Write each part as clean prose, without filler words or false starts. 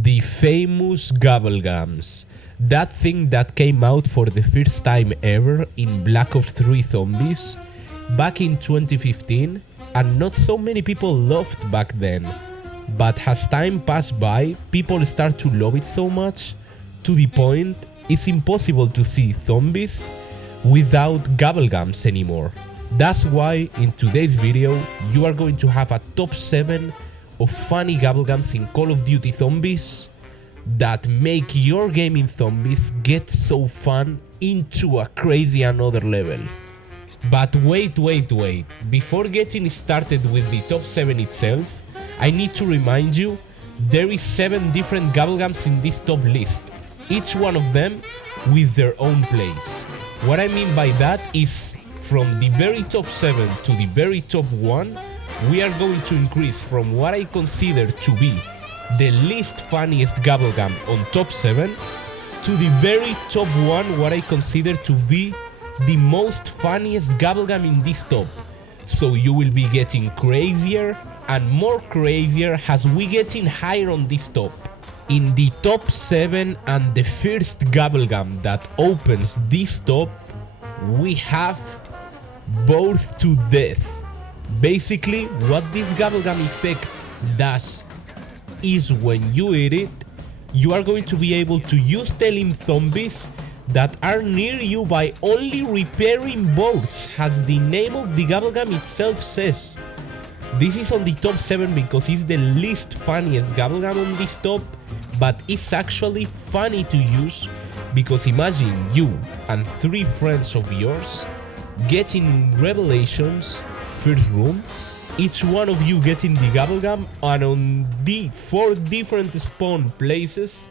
The famous Gobblegums. That thing that came out for the first time ever in Black Ops 3 Zombies back in 2015, and not so many people loved back then. But as time passed by, people start to love it so much, to the point it's impossible to see zombies without Gobblegums anymore. That's why in today's video you are going to have a top 7 of funny Gobblegums in Call of Duty Zombies that make your game in zombies get so fun into a crazy another level. But wait, before getting started with the top 7 itself, I need to remind you there is 7 different Gobblegums in this top list, each one of them with their own place. What I mean by that is from the very top 7 to the very top 1, we are going to increase from what I consider to be the least funniest Gobblegum on top 7 to the very top 1 what I consider to be the most funniest Gobblegum in this top. So you will be getting crazier and more crazier as we getting higher on this top. In the top 7 and the first Gobblegum that opens this top, we have Bored to Death. Basically, what this Gobblegum effect does is when you eat it, you are going to be able to use telling zombies that are near you by only repairing boards, as the name of the Gobblegum itself says. This is on the top 7 because it's the least funniest Gobblegum on this top, but it's actually funny to use because imagine you and 3 friends of yours getting Revelations first room, each one of you getting the Gobblegum, and on the 4 different spawn places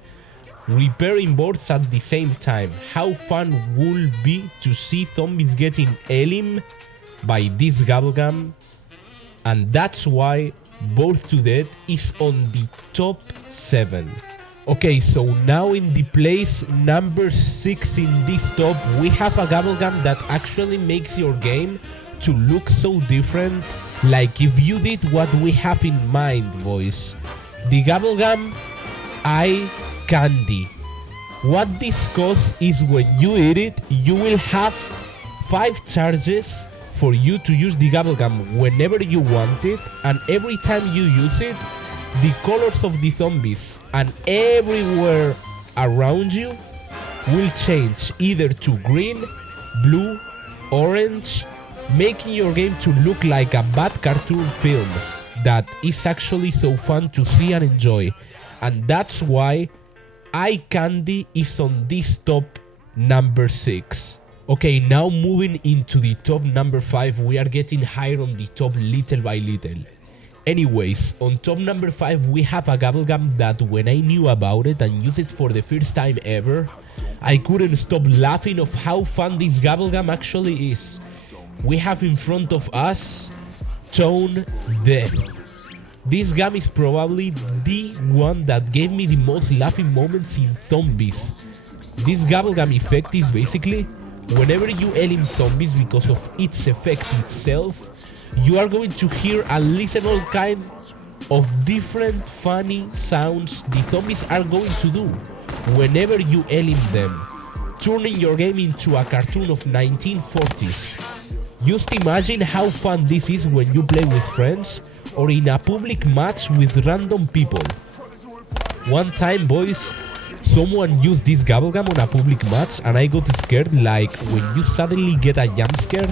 repairing boards at the same time. How fun would be to see zombies getting elim by this Gobblegum? And that's why Bored to Death is on the top 7. Okay, so now in the place number 6 in this top, we have a Gobblegum that actually makes your game to look so different, like if you did what we have in mind, boys. The Gobblegum Eye Candy. What this causes is when you eat it, you will have 5 charges for you to use the Gobblegum whenever you want it, and every time you use it, the colors of the zombies and everywhere around you will change either to green, blue, orange, making your game to look like a bad cartoon film that is actually so fun to see and enjoy. And that's why Eye Candy is on this top number 6. Okay, now moving into the top number 5, we are getting higher on the top little by little. Anyways, on top number 5 we have a Gobblegum that when I knew about it and used it for the first time ever, I couldn't stop laughing of how fun this Gobblegum actually is. We have in front of us Tone Death. This gum is probably the one that gave me the most laughing moments in zombies. This Gobblegum effect is basically whenever you elim zombies because of its effect itself, you are going to hear and listen all kind of different funny sounds the zombies are going to do whenever you elim them, turning your game into a cartoon of 1940s. Just imagine how fun this is when you play with friends or in a public match with random people. One time, boys, someone used this Gobblegum on a public match and I got scared, like when you suddenly get a jump scare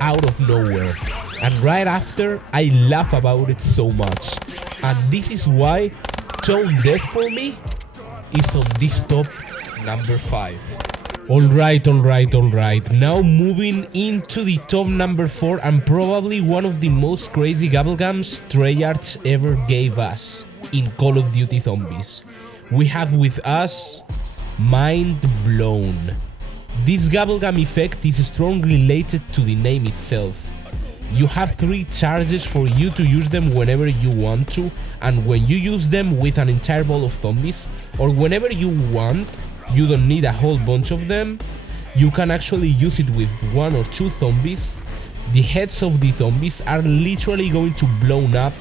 out of nowhere. And right after, I laugh about it so much. And this is why Tone Death for me is on this top number 5. Alright. Now moving into the top number 4 and probably one of the most crazy Gobblegums Treyarch ever gave us in Call of Duty Zombies. We have with us Mind Blown. This Gobblegum effect is strongly related to the name itself. You have 3 charges for you to use them whenever you want to, and when you use them with an entire ball of zombies, or whenever you want, you don't need a whole bunch of them, you can actually use it with 1 or 2 zombies. The heads of the zombies are literally going to blow up,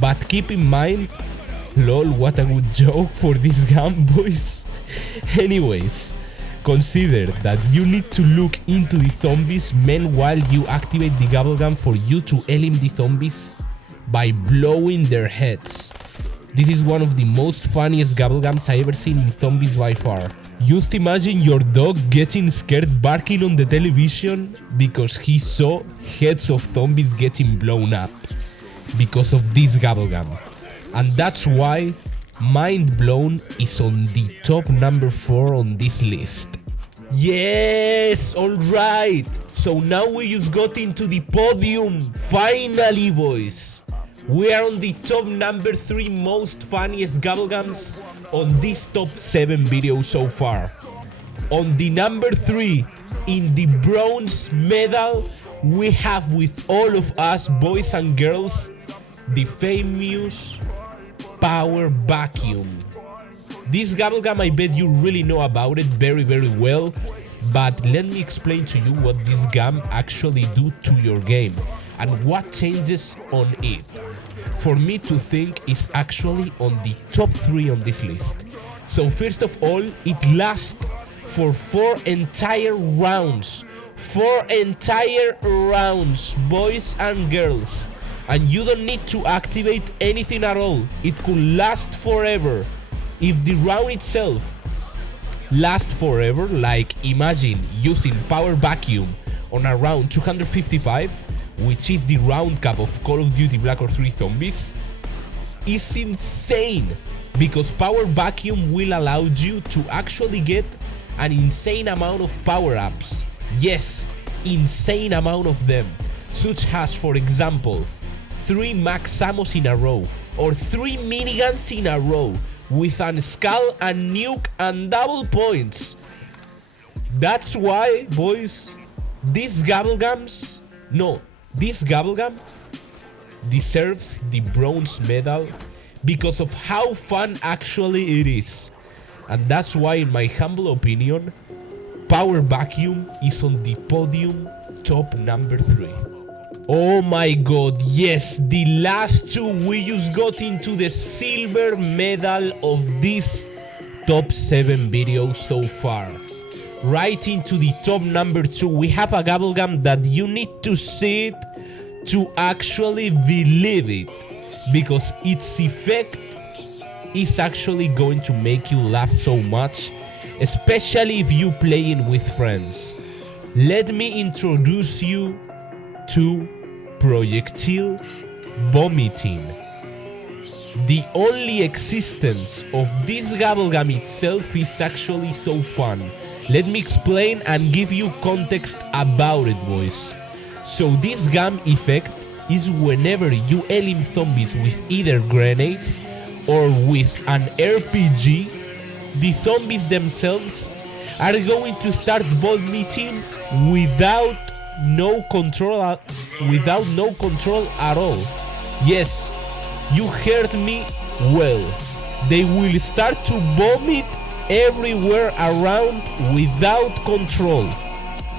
but keep in mind, Lol, what a good joke for this gum, boys. Anyways, consider that you need to look into the zombies meanwhile you activate the Gobblegum for you to elim the zombies by blowing their heads. This is one of the most funniest Gobblegums I ever seen in zombies by far. Just imagine your dog getting scared barking on the television because he saw heads of zombies getting blown up because of this Gobblegum. And that's why Mind Blown is on the top number 4 on this list. Yes, alright. So now we just got into the podium. Finally, boys. We are on the top number 3 most funniest Gobblegums on this top 7 video so far. On the number 3, in the bronze medal, we have with all of us, boys and girls, the famous Power Vacuum. This Gobblegum, I bet you really know about it very well, but let me explain to you what this gum actually do to your game and what changes on it. For me to think is actually on the top 3 on this list. So first of all, it lasts for 4 entire rounds. 4 entire rounds, boys and girls. And you don't need to activate anything at all. It could last forever. If the round itself lasts forever, like imagine using Power Vacuum on a round 255, which is the round cap of Call of Duty Black Ops 3 Zombies, is insane, because Power Vacuum will allow you to actually get an insane amount of power-ups. Yes, insane amount of them, such as, for example, 3 max ammos in a row, or 3 miniguns in a row, with an skull and nuke and double points. That's why, boys, this Gobblegum deserves the bronze medal because of how fun actually it is. And that's why, in my humble opinion, Power Vacuum is on the podium top number 3. Oh my god, yes, the last 2 we just got into the silver medal of this top 7 videos so far. Right into the top number 2, we have a Gobblegum that you need to see it to actually believe it, because its effect is actually going to make you laugh so much, especially if you playing with friends. Let me introduce you to projectile vomiting. The only existence of this Gobblegum itself is actually so fun. Let me explain and give you context about it, boys. So this gum effect is whenever you elim zombies with either grenades or with an RPG, the zombies themselves are going to start vomiting without no control at all. Yes, you heard me well. They will start to vomit everywhere around without control.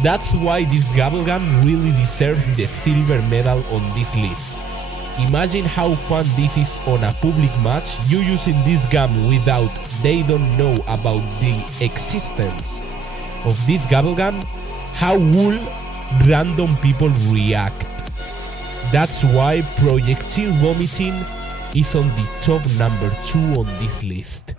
That's why this Gobblegum really deserves the silver medal on this list. Imagine how fun this is on a public match, you using this gum without they don't know about the existence of this Gobblegum. How will random people react? That's why projectile vomiting is on the top number 2 on this list.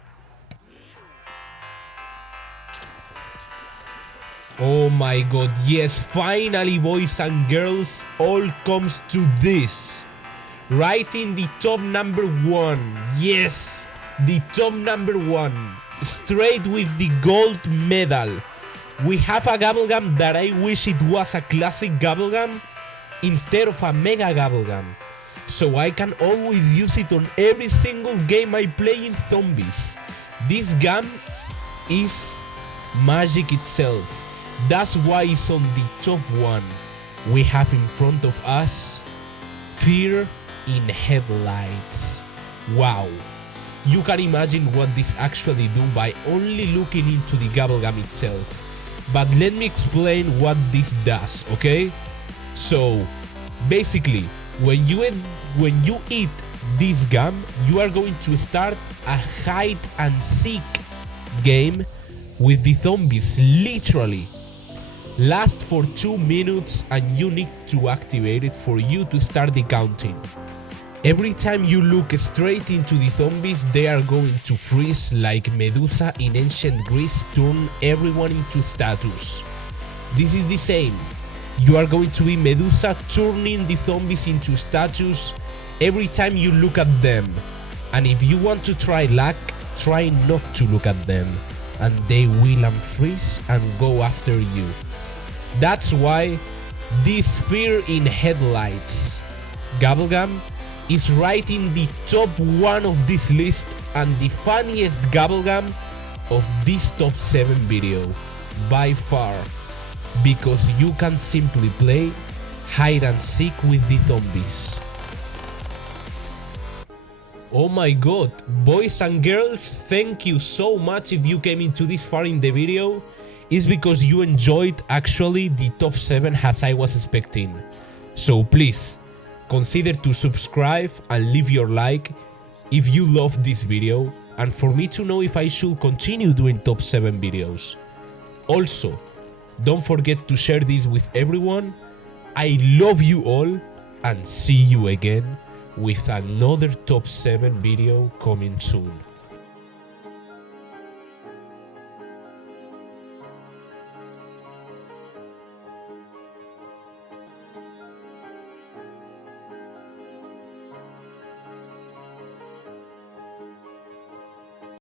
Oh my god, yes, finally, boys and girls, all comes to this. Right in the top number 1, yes, the top number 1, straight with the gold medal. We have a Gobblegum that I wish it was a classic Gobblegum instead of a mega Gobblegum, so I can always use it on every single game I play in zombies. This gum is magic itself. That's why it's on the top 1. We have in front of us Fear in Headlights. Wow. You can imagine what this actually do by only looking into the Gobblegum itself. But let me explain what this does, okay? So, basically, when you eat this game, you are going to start a hide and seek game with the zombies, literally. Last for 2 minutes and you need to activate it for you to start the counting. Every time you look straight into the zombies, they are going to freeze like Medusa in ancient Greece turned everyone into statues. This is the same. You are going to be Medusa turning the zombies into statues every time you look at them. And if you want to try luck, try not to look at them, and they will unfreeze and go after you. That's why this fear in headlights. Gobblegum is right in the top 1 of this list and the funniest Gobblegum of this top 7 video by far, because you can simply play hide and seek with the zombies. Oh my god, boys and girls, thank you so much if you came into this far in the video. It's because you enjoyed actually the top 7 as I was expecting. So please, consider to subscribe and leave your like if you loved this video, and for me to know if I should continue doing top 7 videos. Also, don't forget to share this with everyone. I love you all, and see you again with another top 7 video coming soon.